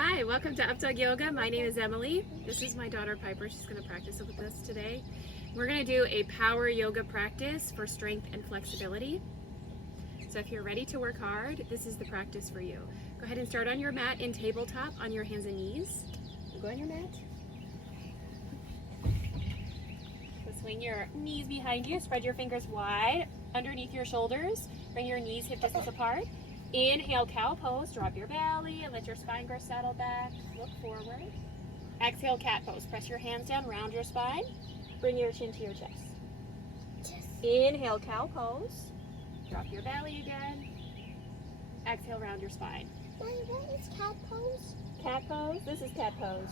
Hi, welcome to Updawg-Yoga. My name is Emily. This is my daughter Piper. She's going to practice with us today. We're going to do a power yoga practice for strength and flexibility. So if you're ready to work hard, this is the practice for you. Go ahead and start on your mat in tabletop on your hands and knees. Go on your mat. So swing your knees behind you. Spread your fingers wide underneath your shoulders. Bring your knees hip distance apart. Inhale, cow pose, drop your belly and let your spine girth settle back, look forward. Exhale, cat pose, press your hands down, round your spine, bring your chin to your chest. Inhale, cow pose, drop your belly again. Exhale, round your spine. What is cat pose? Cat pose, this is cat pose.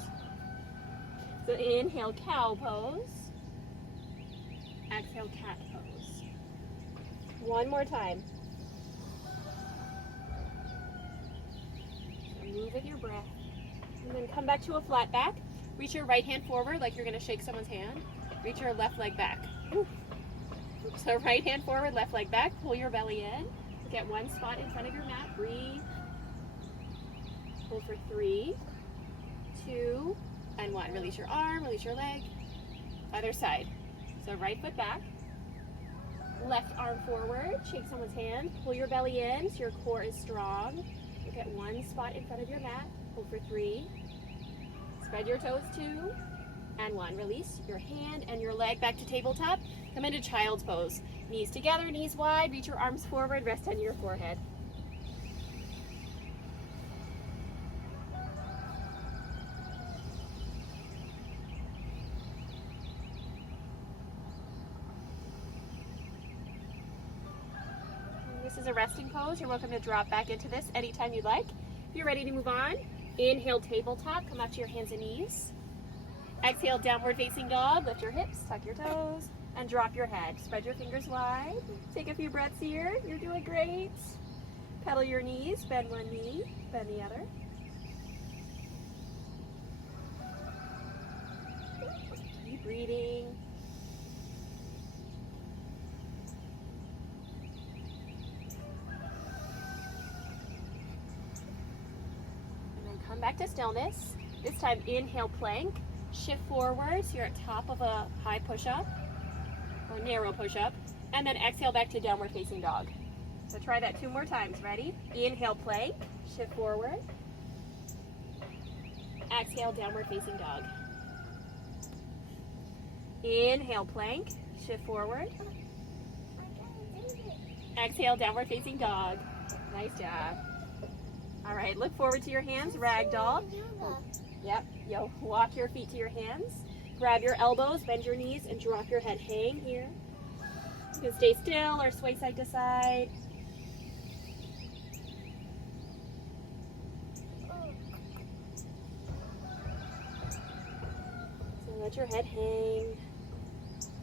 So inhale, cow pose. Exhale, cat pose. One more time. Move with your breath. And then come back to a flat back. Reach your right hand forward like you're going to shake someone's hand. Reach your left leg back. So right hand forward, left leg back. Pull your belly in. Look at one spot in front of your mat. Breathe. Hold for 3, 2, and 1. Release your arm, release your leg. Other side. So right foot back. Left arm forward. Shake someone's hand. Pull your belly in so your core is strong. Look at one spot in front of your mat. Hold for 3. Spread your toes 2 and 1. Release your hand and your leg back to tabletop. Come into child's pose. Knees together, knees wide. Reach your arms forward. Rest on your forehead. This is a resting pose. You're welcome to drop back into this anytime you'd like. If you're ready to move on, inhale, tabletop. Come up to your hands and knees. Exhale, downward facing dog. Lift your hips, tuck your toes, and drop your head. Spread your fingers wide. Take a few breaths here. You're doing great. Pedal your knees. Bend one knee, bend the other. Keep breathing. Come back to stillness. This time, inhale, plank. Shift forward so you're at top of a high push-up or narrow push-up. And then exhale back to downward facing dog. So try that 2 more times. Ready? Inhale, plank. Shift forward. Exhale, downward facing dog. Inhale, plank. Shift forward. Exhale, downward facing dog. Nice job. All right, look forward to your hands, ragdoll. Yep, yo, walk your feet to your hands. Grab your elbows, bend your knees, and drop your head. Hang here. You can stay still or sway side to side. So let your head hang.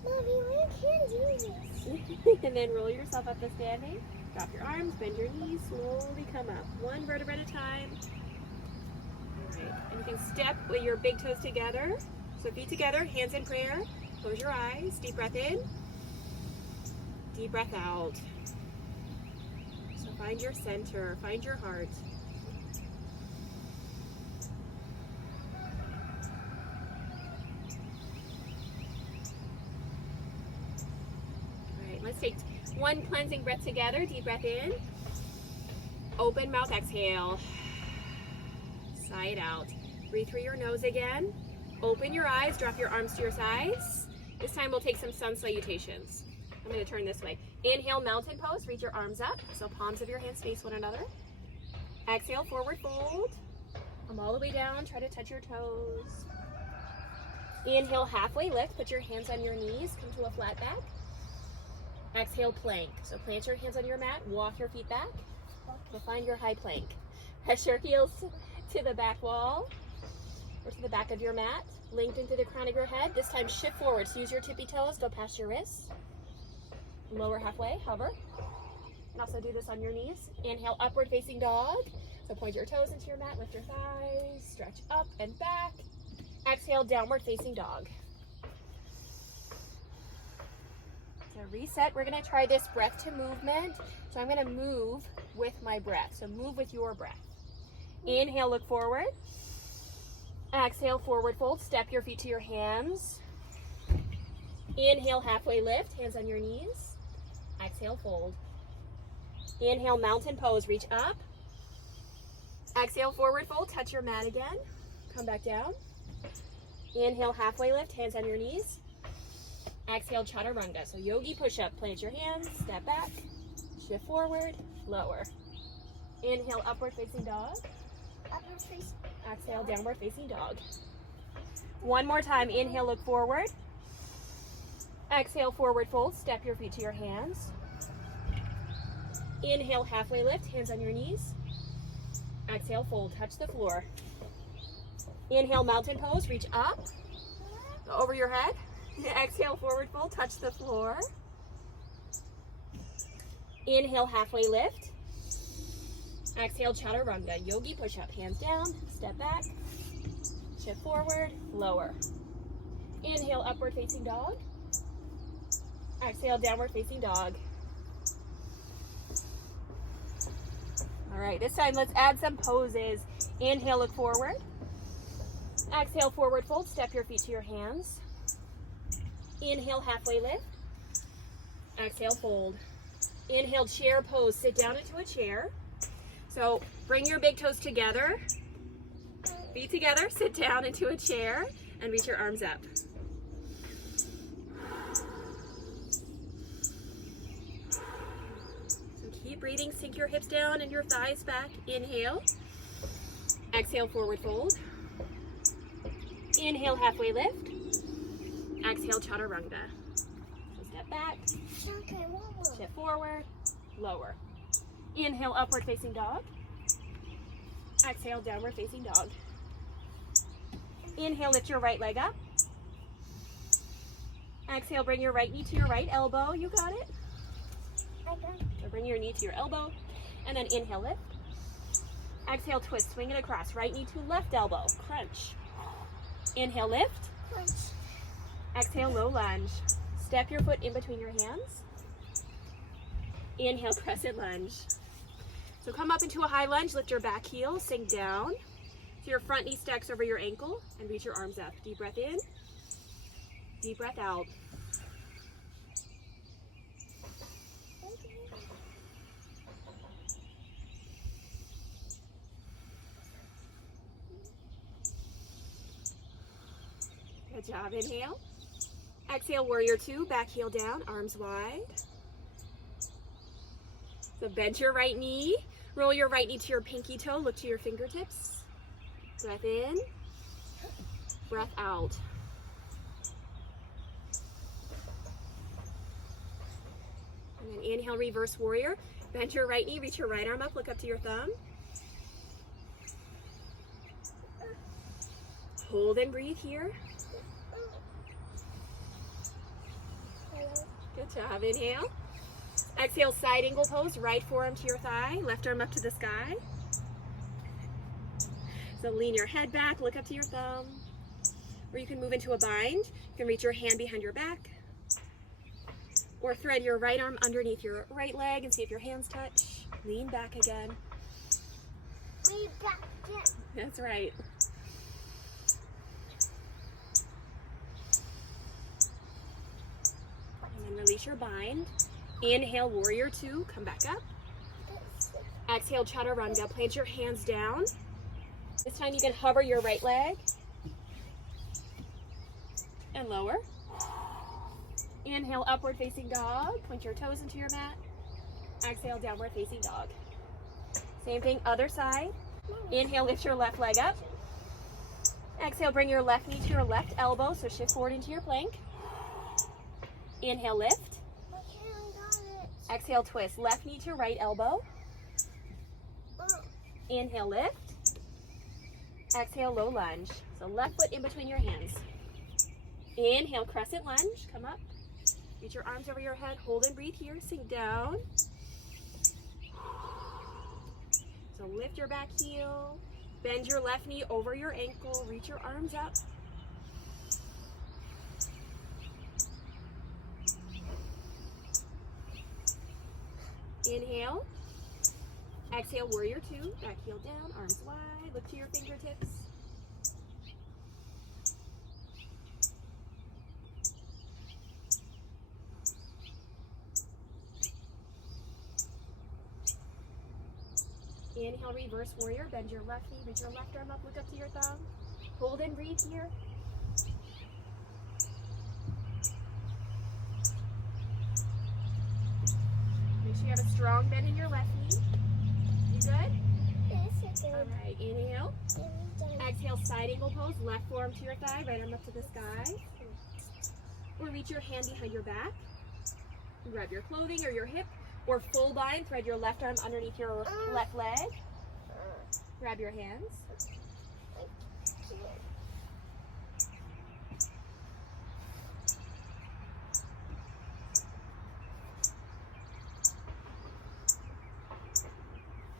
Mommy, I can't do this. And then roll yourself up to standing. Drop your arms, bend your knees, slowly come up. 1 vertebra at a time. All right, and you can step with your big toes together. So feet together, hands in prayer. Close your eyes, deep breath in, deep breath out. So find your center, find your heart. All right, let's take 1 cleansing breath together. Deep breath in. Open mouth, exhale. Sigh it out. Breathe through your nose again. Open your eyes, drop your arms to your sides. This time we'll take some sun salutations. I'm going to turn this way. Inhale, mountain pose. Reach your arms up. So palms of your hands face one another. Exhale, forward fold. Come all the way down. Try to touch your toes. Inhale, halfway lift. Put your hands on your knees. Come to a flat back. Exhale, plank. So plant your hands on your mat, walk your feet back. You'll find your high plank. Press your heels to the back wall or to the back of your mat. Lengthen through the crown of your head. This time shift forward. So use your tippy toes, go past your wrists. Lower halfway, hover. And also do this on your knees. Inhale, upward facing dog. So point your toes into your mat, lift your thighs, stretch up and back. Exhale, downward facing dog. So reset, we're gonna try this breath to movement. So I'm gonna move with my breath. So move with your breath. Inhale, look forward. Exhale, forward fold. Step your feet to your hands. Inhale, halfway lift, hands on your knees. Exhale, fold. Inhale, mountain pose, reach up. Exhale, forward fold, touch your mat again. Come back down. Inhale, halfway lift, hands on your knees. Exhale, chaturanga. So yogi push-up, plant your hands, step back, shift forward, lower. Inhale, upward facing dog. Upward face. Exhale, downward facing dog. One more time, inhale, look forward. Exhale, forward fold, step your feet to your hands. Inhale, halfway lift, hands on your knees. Exhale, fold, touch the floor. Inhale, mountain pose, reach up, over your head. Exhale, forward fold, touch the floor. Inhale, halfway lift. Exhale, chaturanga, yogi push-up, hands down, step back, shift forward, lower. Inhale, upward facing dog. Exhale, downward facing dog. All right, this time let's add some poses. Inhale, look forward. Exhale, forward fold, step your feet to your hands. Inhale, halfway lift. Exhale, fold. Inhale, chair pose, sit down into a chair. So bring your big toes together, feet together, sit down into a chair, and reach your arms up. So keep breathing, sink your hips down and your thighs back. Inhale. Exhale, forward fold. Inhale, halfway lift. Exhale, chaturanga. So step back, Okay, one more. shift forward, lower. Inhale, upward facing dog. Exhale, downward facing dog. Inhale, lift your right leg up. Exhale, bring your right knee to your right elbow. You got it. I got So bring your knee to your elbow. And then inhale, lift. Exhale, twist, swing it across. Right knee to left elbow. Crunch. Inhale, lift. punch. Exhale, low lunge. Step your foot in between your hands. Inhale, crescent lunge. So come up into a high lunge, lift your back heel, sink down. So your front knee stacks over your ankle and reach your arms up. Deep breath in, deep breath out. Good job, inhale. Exhale, warrior two, back heel down, arms wide. So bend your right knee, roll your right knee to your pinky toe, look to your fingertips. Breath in, breath out. And then inhale, reverse warrior. Bend your right knee, reach your right arm up, look up to your thumb. Hold and breathe here. Good job, inhale. Exhale, side angle pose, right forearm to your thigh, left arm up to the sky. So lean your head back, look up to your thumb. Or you can move into a bind. You can reach your hand behind your back. Or thread your right arm underneath your right leg and see if your hands touch. Lean back again. We back again. That's right. And then release your bind. Inhale, warrior two, come back up. Exhale, chaturanga, plant your hands down. This time you can hover your right leg and lower. Inhale, upward facing dog, point your toes into your mat. Exhale, downward facing dog. Same thing, other side. Inhale, lift your left leg up. Exhale, bring your left knee to your left elbow, so shift forward into your plank. Inhale, lift. Okay, I got it. Exhale, twist. Left knee to right elbow. Inhale, lift. Exhale, low lunge. So left foot in between your hands. Inhale, crescent lunge. Come up. Reach your arms over your head. Hold and breathe here. Sink down. So lift your back heel. Bend your left knee over your ankle. Reach your arms up. Inhale. Exhale, warrior two. Back heel down, arms wide. Look to your fingertips. Inhale, reverse warrior. Bend your left knee, reach your left arm up, look up to your thumb. Hold and breathe here. Make sure you have a strong bend in your left knee. You good? Yes, All right, inhale. Exhale, side angle pose. Left forearm to your thigh, right arm up to the sky. Or reach your hand behind your back. Grab your clothing or your hip. Or full bind, thread your left arm underneath your left leg. Grab your hands.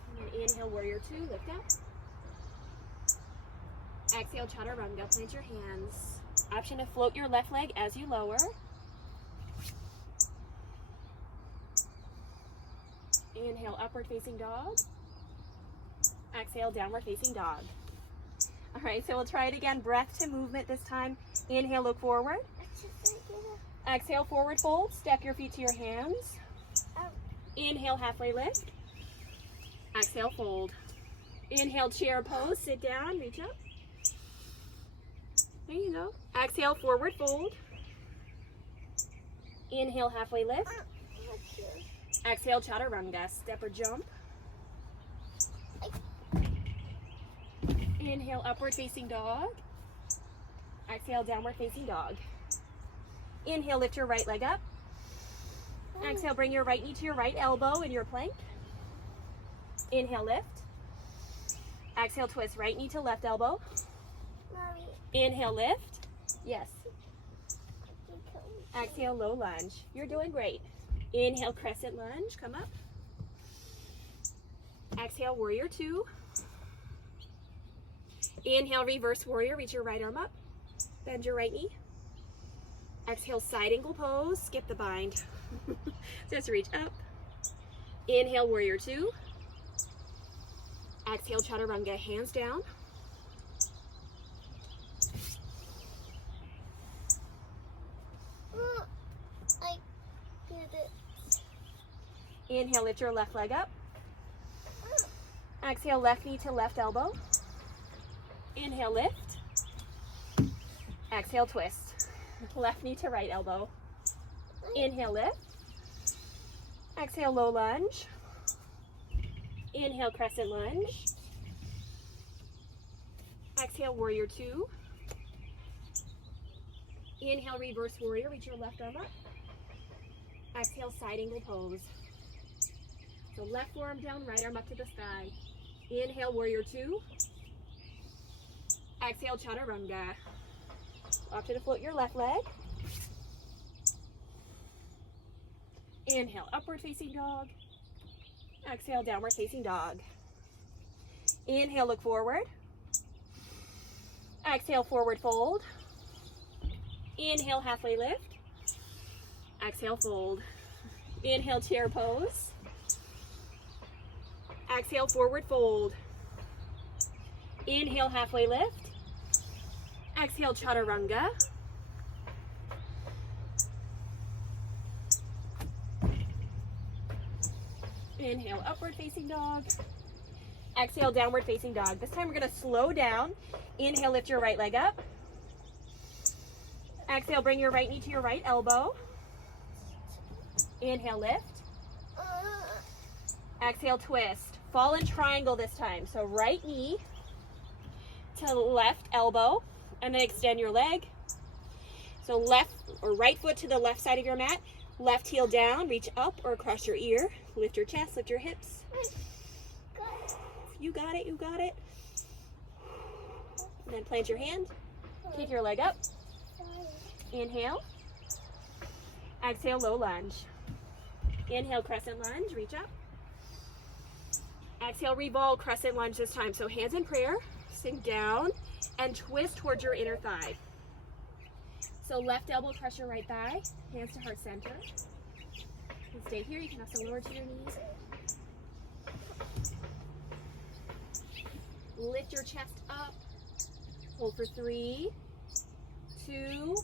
And then inhale, warrior two, lift up. Exhale, chaturanga, plant your hands. Option to float your left leg as you lower. Inhale, upward facing dog. Exhale, downward facing dog. All right, so we'll try it again. Breath to movement this time. Inhale, look forward. Exhale, forward fold. Step your feet to your hands. Inhale, halfway lift. Exhale, fold. Inhale, chair pose. Sit down, reach up. There you go. Exhale, forward fold. Inhale, halfway lift. Exhale, chaturanga, step or jump. Inhale, upward facing dog. Exhale, downward facing dog. Inhale, lift your right leg up. Exhale, bring your right knee to your right elbow in your plank. Inhale, lift. Exhale, twist right knee to left elbow. Mommy, Inhale, lift. Yes. Exhale, low lunge. You're doing great. Inhale, crescent lunge, come up. Exhale, warrior two. Inhale, reverse warrior, reach your right arm up. Bend your right knee. Exhale, side angle pose, skip the bind. Just reach up. Inhale, warrior two. Exhale, chaturanga, hands down. I did it. Inhale, lift your left leg up. Exhale, left knee to left elbow. Inhale, lift. Exhale, twist. Left knee to right elbow. Inhale, lift. Exhale, low lunge. Inhale, crescent lunge. Exhale, warrior two. Inhale, reverse warrior, reach your left arm up. Exhale, side angle pose. So left forearm down, right arm up to the sky. Inhale, warrior two. Exhale, chaturanga. Option to float your left leg. Inhale, upward facing dog. Exhale, downward facing dog. Inhale, look forward. Exhale, forward fold. Inhale, halfway lift. Exhale, fold. Inhale, chair pose. Exhale, forward fold. Inhale, halfway lift. Exhale, chaturanga. Inhale, upward facing dog. Exhale, downward facing dog. This time we're going to slow down. Inhale, lift your right leg up. Exhale, bring your right knee to your right elbow. Inhale, lift. Exhale, twist. Fall in triangle this time. So right knee to left elbow, and then extend your leg. So left or right foot to the left side of your mat. Left heel down, reach up or across your ear. Lift your chest, lift your hips. You got it, you got it. And then plant your hand. Kick your leg up. Inhale. Exhale, low lunge. Inhale, crescent lunge, reach up. Exhale, revolve, crescent lunge this time. So hands in prayer, sink down, and twist towards your inner thigh. So left elbow, press your right thigh, hands to heart center. And stay here, you can also lower to your knees. Lift your chest up. Hold for 3, 2,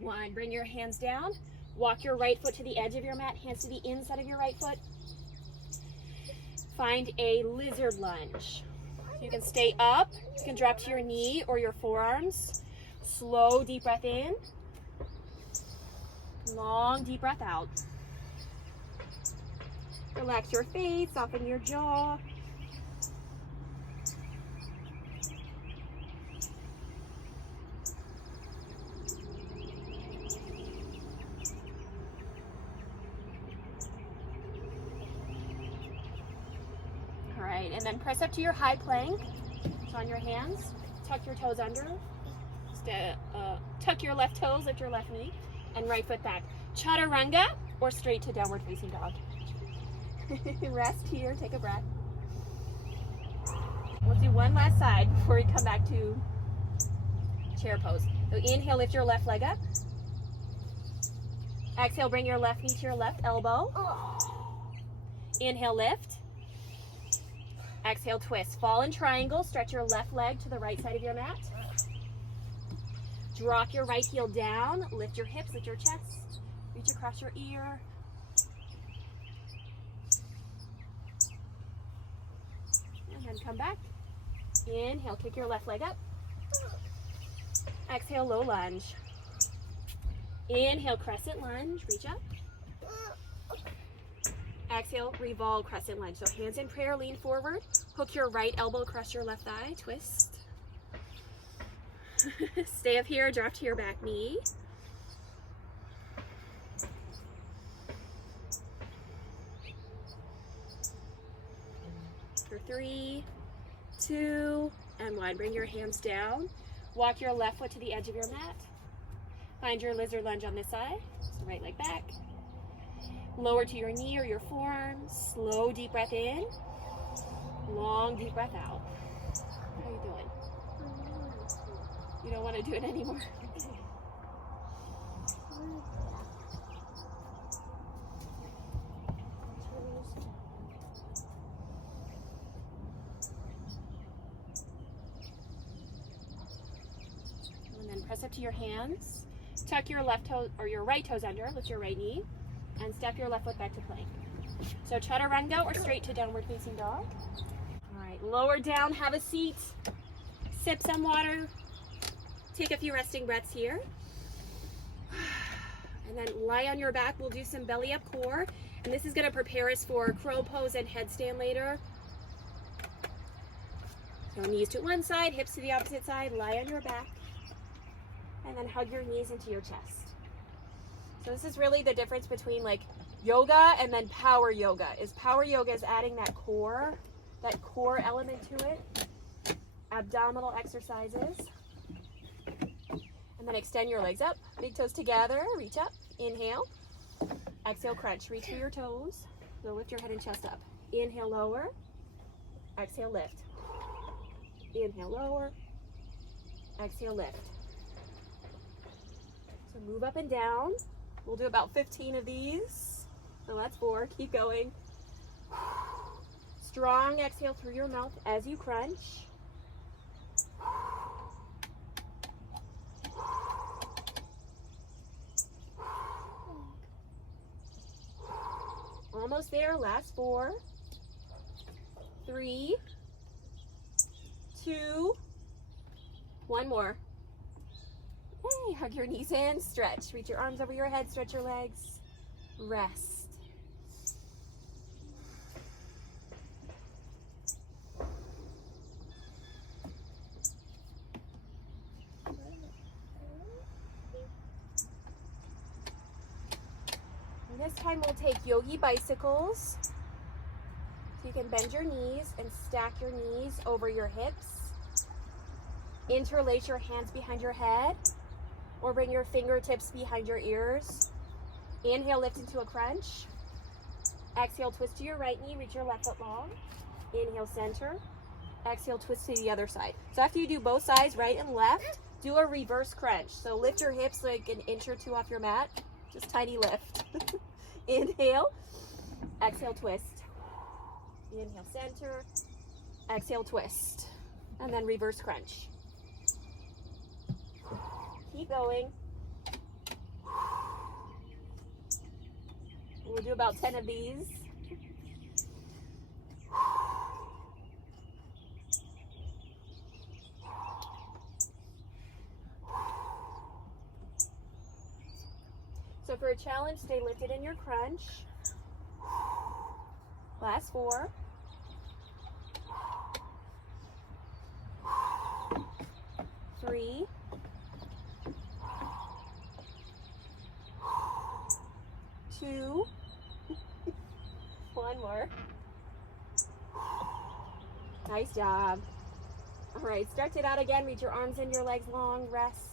1. Bring your hands down. Walk your right foot to the edge of your mat, hands to the inside of your right foot. Find a lizard lunge. You can stay up, you can drop to your knee or your forearms. Slow, deep breath in. Long, deep breath out. Relax your face, soften your jaw. All right, and then press up to your high plank. So on your hands, tuck your toes under. Tuck your left toes, lift your left knee, and right foot back. Chaturanga or straight to downward facing dog. Rest here, take a breath. We'll do one last side before we come back to chair pose. So inhale, lift your left leg up. Exhale, bring your left knee to your left elbow. Inhale, lift. Exhale, twist. Fall in triangle, stretch your left leg to the right side of your mat. Drop your right heel down, lift your hips, lift your chest, reach across your ear. And then come back. Inhale, kick your left leg up. Exhale, low lunge. Inhale, crescent lunge, reach up. Exhale, revolve, crescent lunge. So hands in prayer, lean forward. Hook your right elbow across your left thigh, twist. Stay up here, drop to your back knee. For 3, 2, and 1. Bring your hands down. Walk your left foot to the edge of your mat. Find your lizard lunge on this side. So right leg back. Lower to your knee or your forearms. Slow, deep breath in. Long, deep breath out. How are you doing? You don't want to do it anymore? And then press up to your hands. Tuck your left toe or your right toes under. Lift your right knee. And step your left foot back to plank. So chaturanga or straight to downward facing dog. All right, lower down, have a seat. Sip some water. Take a few resting breaths here. And then lie on your back. We'll do some belly up core. And this is going to prepare us for crow pose and headstand later. So knees to one side, hips to the opposite side. Lie on your back. And then hug your knees into your chest. So this is really the difference between like yoga and then power yoga. Power yoga is adding that core element to it. Abdominal exercises. And then extend your legs up. Big toes together. Reach up. Inhale. Exhale, crunch. Reach through your toes. So lift your head and chest up. Inhale, lower. Exhale, lift. Inhale, lower. Exhale, lift. So move up and down. We'll do about 15 of these. So that's 4. Keep going. Strong exhale through your mouth as you crunch. Almost there. Last 4. 3, 2, 1 more. Okay, hug your knees in, stretch. Reach your arms over your head, stretch your legs. Rest. And this time we'll take yogi bicycles. So you can bend your knees and stack your knees over your hips. Interlace your hands behind your head. Or bring your fingertips behind your ears. Inhale, lift into a crunch. Exhale, twist to your right knee, reach your left foot long. Inhale, center. Exhale, twist to the other side. So after you do both sides, right and left, do a reverse crunch. So lift your hips like an inch or 2 off your mat. Just tiny lift. Inhale. Exhale, twist. Inhale, center. Exhale, twist. And then reverse crunch. Keep going. We'll do about 10 of these. So for a challenge, stay lifted in your crunch. Last 4. 3. 2. 1 more. Nice job. All right, stretch it out again. Reach your arms in, your legs long. Rest.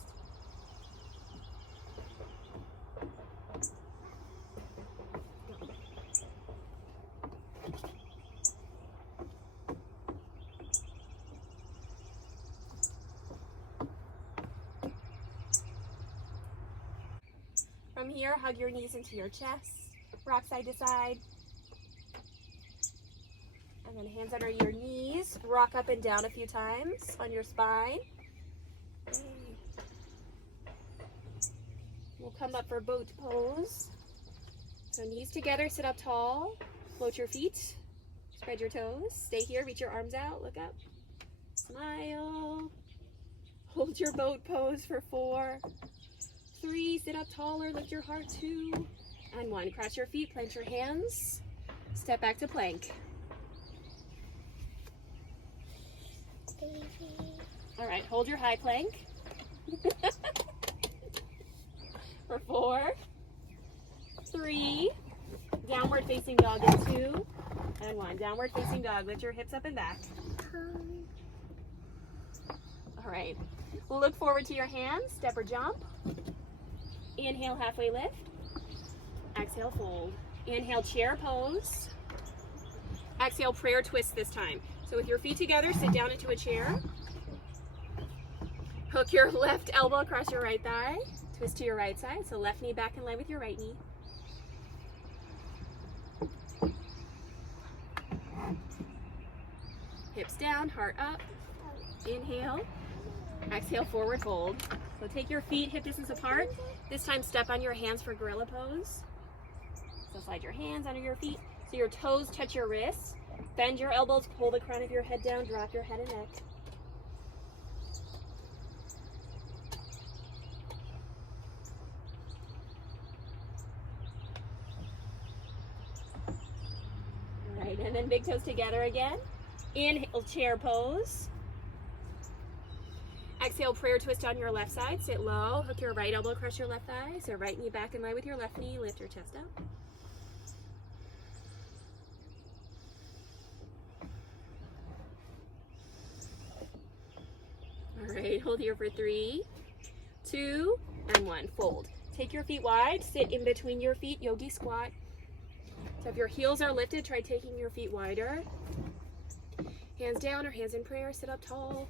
From here, hug your knees into your chest. Rock side to side. And then hands under your knees. Rock up and down a few times on your spine. We'll come up for boat pose. So knees together, sit up tall. Float your feet. Spread your toes. Stay here, reach your arms out, look up. Smile. Hold your boat pose for 4. 3, sit up taller, lift your heart. 2, and 1. Cross your feet, plant your hands. Step back to plank. All right, hold your high plank. For 4, 3, downward facing dog in 2, and 1. Downward facing dog, lift your hips up and back. All right, we'll look forward to your hands, step or jump. Inhale, halfway lift. Exhale, fold. Inhale, chair pose. Exhale, prayer twist this time. So with your feet together, sit down into a chair. Hook your left elbow across your right thigh. Twist to your right side. So left knee back in line with your right knee. Hips down, heart up. Inhale. Exhale, forward fold. So take your feet hip distance apart. This time step on your hands for gorilla pose. So slide your hands under your feet so your toes touch your wrists. Bend your elbows, pull the crown of your head down, drop your head and neck. All right, and then big toes together again. Inhale, chair pose. Exhale, prayer twist on your left side. Sit low. Hook your right elbow across your left thigh. So right knee back in line with your left knee. Lift your chest up. All right, hold here for 3, 2, and 1. Fold. Take your feet wide. Sit in between your feet. Yogi squat. So if your heels are lifted, try taking your feet wider. Hands down or hands in prayer. Sit up tall.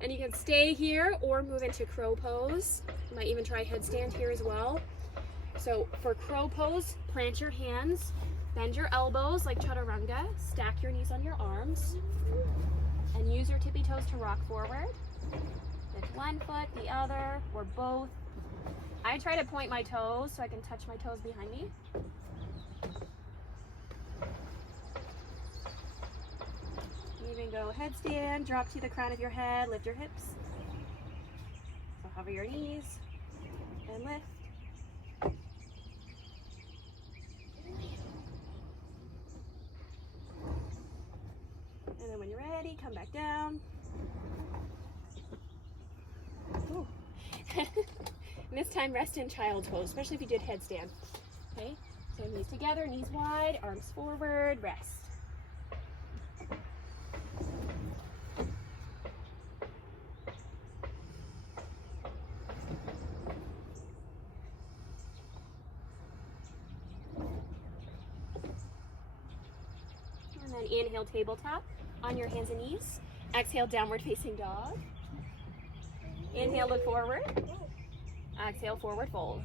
And you can stay here or move into crow pose. You might even try headstand here as well. So for crow pose, plant your hands, bend your elbows like chaturanga, stack your knees on your arms, and use your tippy toes to rock forward. Lift one foot, the other, or both. I try to point my toes so I can touch my toes behind me. Even go headstand, drop to the crown of your head, lift your hips. So hover your knees and lift. And then when you're ready, come back down. Ooh. And this time rest in child's pose, especially if you did headstand. Okay, so knees together, knees wide, arms forward, rest. And then inhale, tabletop on your hands and knees. Exhale, downward facing dog. Inhale, look forward. Exhale, forward fold.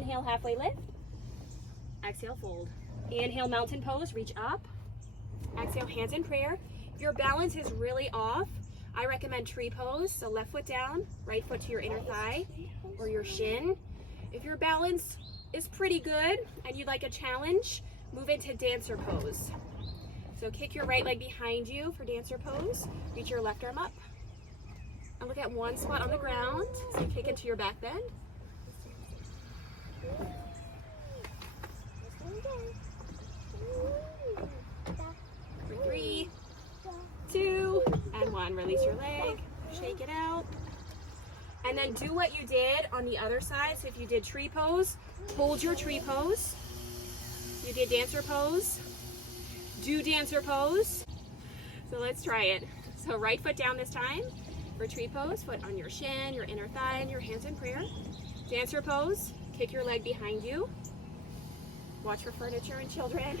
Inhale, halfway lift. Exhale, fold. Inhale, mountain pose, reach up. Exhale, hands in prayer. If your balance is really off, I recommend tree pose. So left foot down, right foot to your inner thigh or your shin. If your balance is pretty good and you'd like a challenge, move into dancer pose. So kick your right leg behind you for dancer pose. Reach your left arm up. And look at one spot on the ground. So you kick into your back bend. For 3, 2, and 1. Release your leg. Shake it out. And then do what you did on the other side. So if you did tree pose, hold your tree pose. You did dancer pose. Do dancer pose. So let's try it. So right foot down this time for tree pose. Foot on your shin, your inner thigh, and your hands in prayer. Dancer pose. Kick your leg behind you. Watch for furniture and children.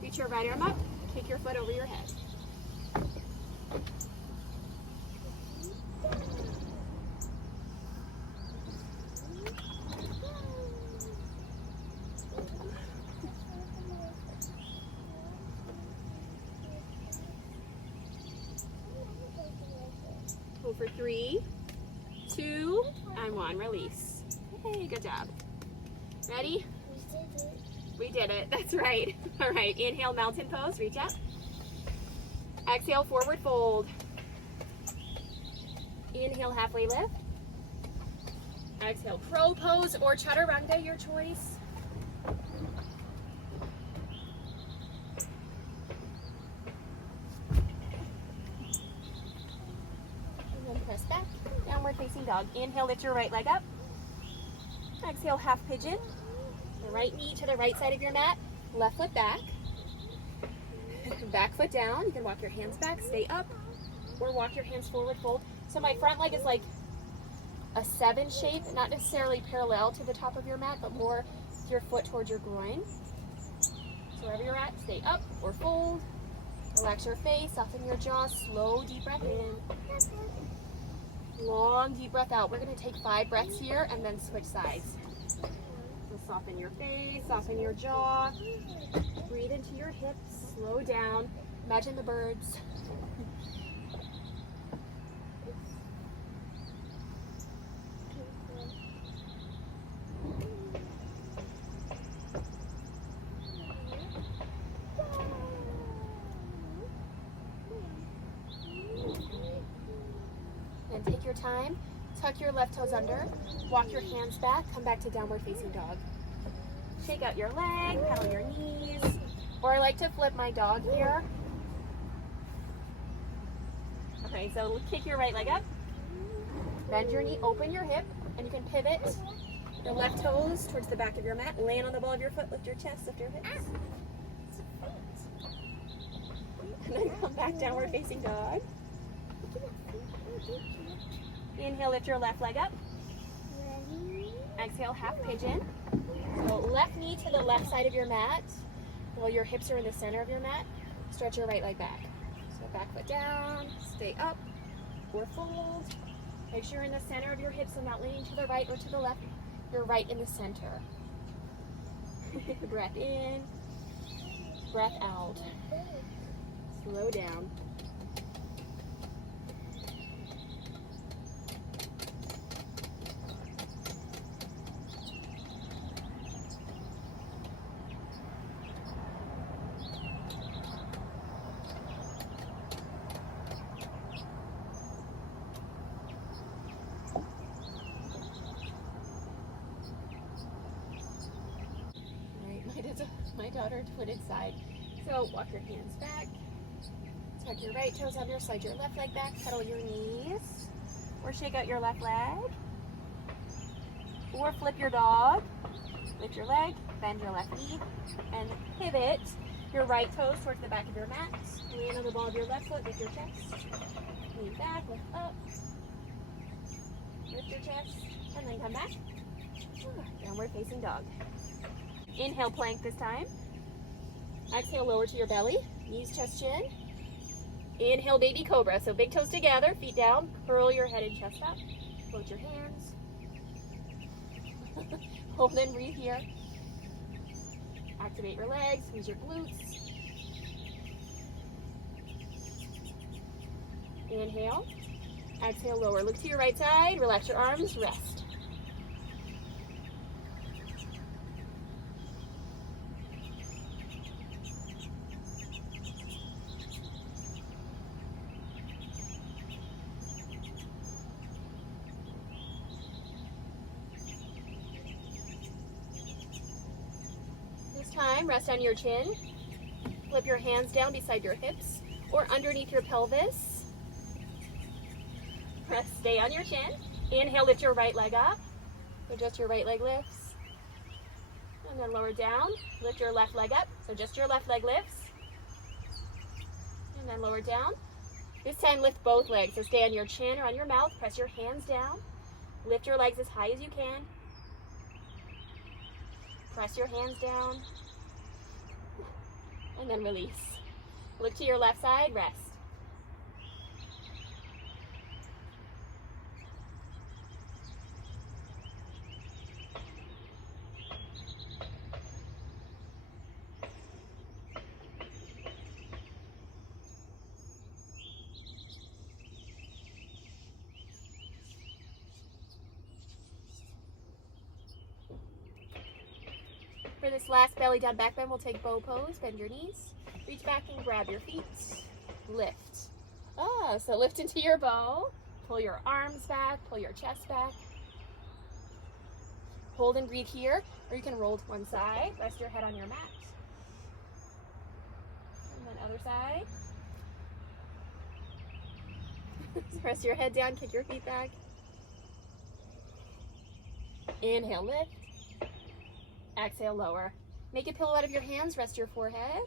Reach your right arm up. Kick your foot over your head. Hold for 3, 2, and 1. Release. Hey, good job. Ready? We did it. That's right. All right. Inhale, mountain pose. Reach up. Exhale, forward fold. Inhale, halfway lift. Exhale, crow pose or chaturanga, your choice. And then press back. Downward facing dog. Inhale, lift your right leg up. Exhale, half pigeon. The right knee to the right side of your mat. Left foot back. Back foot down. You can walk your hands back, stay up, or walk your hands forward, fold. So my front leg is like a 7 shape, not necessarily parallel to the top of your mat, but more your foot towards your groin. So wherever you're at, stay up or fold. Relax your face, soften your jaw, slow deep breath in. Long deep breath out. We're going to take 5 breaths here and then switch sides. So soften your face, soften your jaw. Breathe into your hips, slow down. Imagine the birds. And take your time. Tuck your left toes under. Walk your hands back. Come back to downward facing dog. Shake out your leg, pedal your knees. Or I like to flip my dog here. Okay, so kick your right leg up. Bend your knee, open your hip, and you can pivot your left toes towards the back of your mat. Land on the ball of your foot, lift your chest, lift your hips. And then come back downward facing dog. Inhale, lift your left leg up. Exhale, half pigeon. So left knee to the left side of your mat. While your hips are in the center of your mat, stretch your right leg back. So back foot down, stay up, or fold. Make sure you're in the center of your hips and not leaning to the right or to the left. You're right in the center. Breath in, breath out. Slow down. My daughter footed side. So walk your hands back. Tuck your right toes under, slide your left leg back, pedal your knees. Or shake out your left leg. Or flip your dog. Lift your leg, bend your left knee, and pivot your right toes towards the back of your mat. Land on the ball of your left foot, lift your chest. Lean back, lift up. Lift your chest, and then come back. Downward facing dog. Inhale, plank this time. Exhale, lower to your belly. Knees, chest, chin. Inhale, baby cobra. So big toes together, feet down. Curl your head and chest up. Float your hands. Hold and breathe here. Activate your legs, squeeze your glutes. Inhale. Exhale, lower. Look to your right side. Relax your arms. Rest. This time, rest on your chin. Flip your hands down beside your hips or underneath your pelvis. Press, stay on your chin. Inhale, lift your right leg up. So just your right leg lifts. And then lower down. Lift your left leg up. So just your left leg lifts. And then lower down. This time lift both legs. So stay on your chin or on your mouth. Press your hands down. Lift your legs as high as you can. Press your hands down. And then release. Look to your left side. Rest. For this last belly down back bend, we'll take bow pose. Bend your knees. Reach back and grab your feet. Lift. So lift into your bow. Pull your arms back. Pull your chest back. Hold and breathe here, or you can roll to one side. Rest your head on your mat. And then other side. Press your head down. Kick your feet back. Inhale, lift. Exhale, lower. Make a pillow out of your hands. Rest your forehead.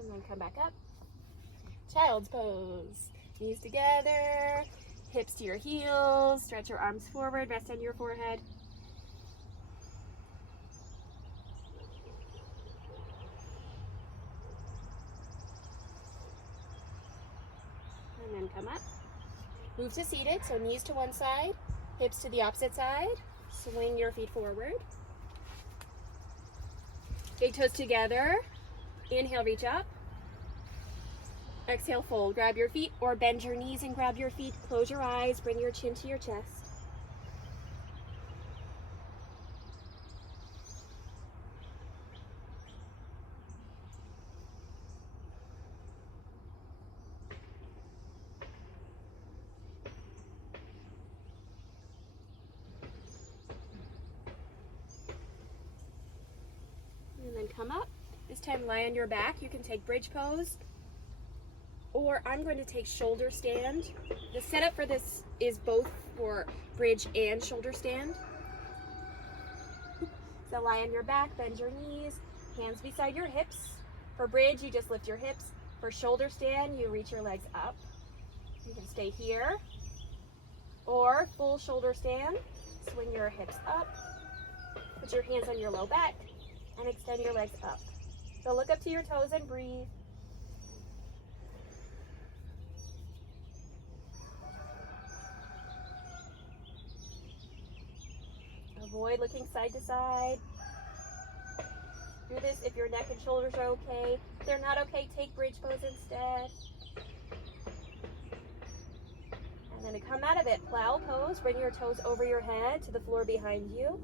And then come back up. Child's pose. Knees together. Hips to your heels, stretch your arms forward, rest on your forehead. And then come up. Move to seated, so knees to one side, hips to the opposite side. Swing your feet forward. Big toes together. Inhale, reach up. Exhale, fold. Grab your feet or bend your knees and grab your feet. Close your eyes. Bring your chin to your chest. And then come up. This time lie on your back. You can take bridge pose, or I'm going to take shoulder stand. The setup for this is both for bridge and shoulder stand. So lie on your back, bend your knees, hands beside your hips. For bridge, you just lift your hips. For shoulder stand, you reach your legs up. You can stay here. Or full shoulder stand, swing your hips up. Put your hands on your low back and extend your legs up. So look up to your toes and breathe. Avoid looking side to side. Do this if your neck and shoulders are okay. If they're not okay, take bridge pose instead. And then to come out of it, plow pose. Bring your toes over your head to the floor behind you.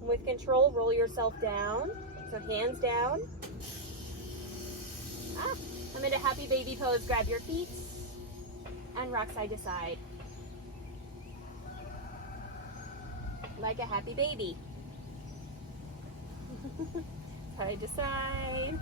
And with control, roll yourself down. So hands down. I'm into happy baby pose. Grab your feet and rock side to side. Like a happy baby. Side to side.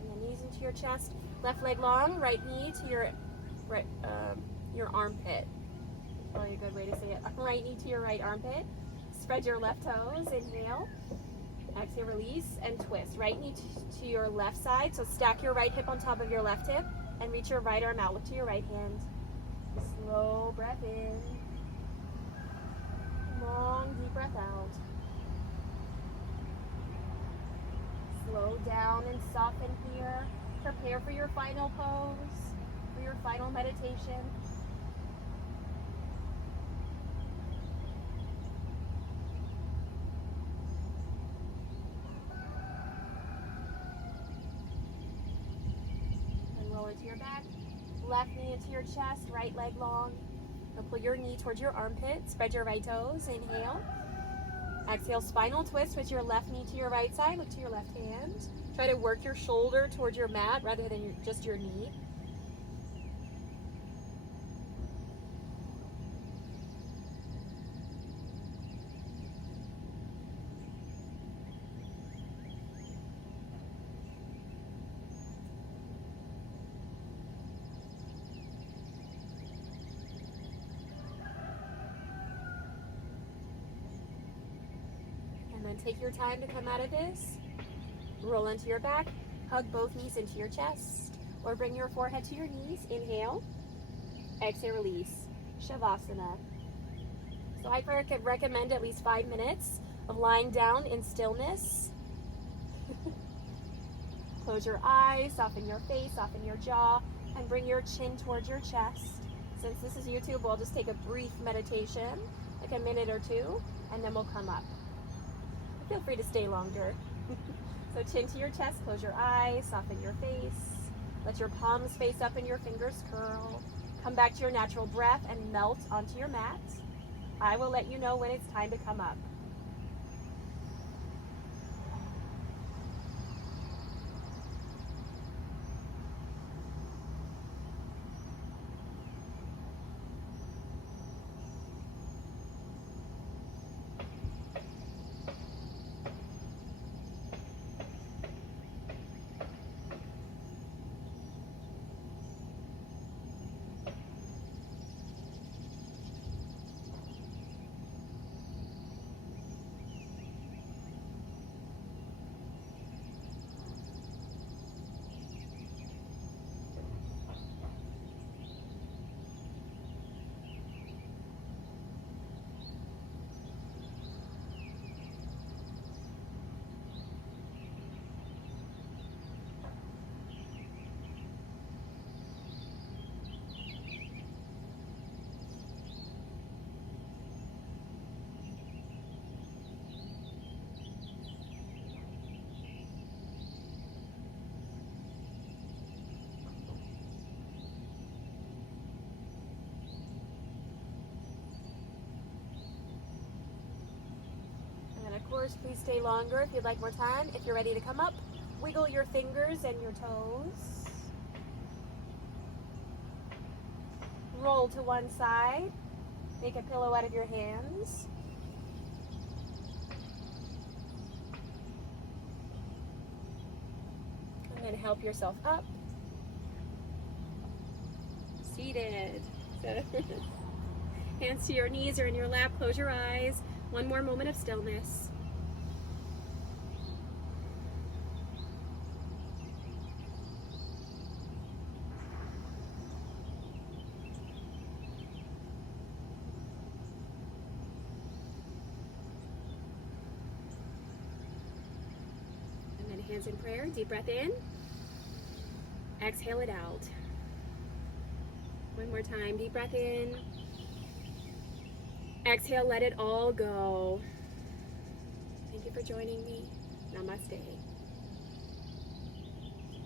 And then knees into your chest. Left leg long, right knee to your right, your armpit. Probably a good way to say it. Right knee to your right armpit. Spread your left toes. Inhale. Exhale, release, and twist. Right knee to your left side. So stack your right hip on top of your left hip and reach your right arm out. Look to your right hand. Slow breath in. Long, deep breath out. Slow down and soften here. Prepare for your final pose, for your final meditation. And roll into your back. Left knee into your chest, right leg long. Now pull your knee towards your armpit. Spread your right toes. Inhale. Exhale, spinal twist with your left knee to your right side. Look to your left hand. Try to work your shoulder towards your mat rather than just your knee. And take your time to come out of this. Roll into your back. Hug both knees into your chest. Or bring your forehead to your knees. Inhale. Exhale, release. Shavasana. So I could recommend at least 5 minutes of lying down in stillness. Close your eyes, soften your face, soften your jaw, and bring your chin towards your chest. Since this is YouTube, we'll just take a brief meditation, like a minute or two, and then we'll come up. Feel free to stay longer. So chin to your chest, close your eyes, soften your face. Let your palms face up and your fingers curl. Come back to your natural breath and melt onto your mat. I will let you know when it's time to come up. Of course, please stay longer if you'd like more time. If you're ready to come up, wiggle your fingers and your toes. Roll to one side. Make a pillow out of your hands. And then help yourself up. Seated. Hands to your knees or in your lap. Close your eyes. One more moment of stillness. And then hands in prayer. Deep breath in. Exhale it out. One more time. Deep breath in. Exhale, let it all go. Thank you for joining me. Namaste.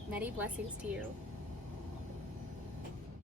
Many blessings to you.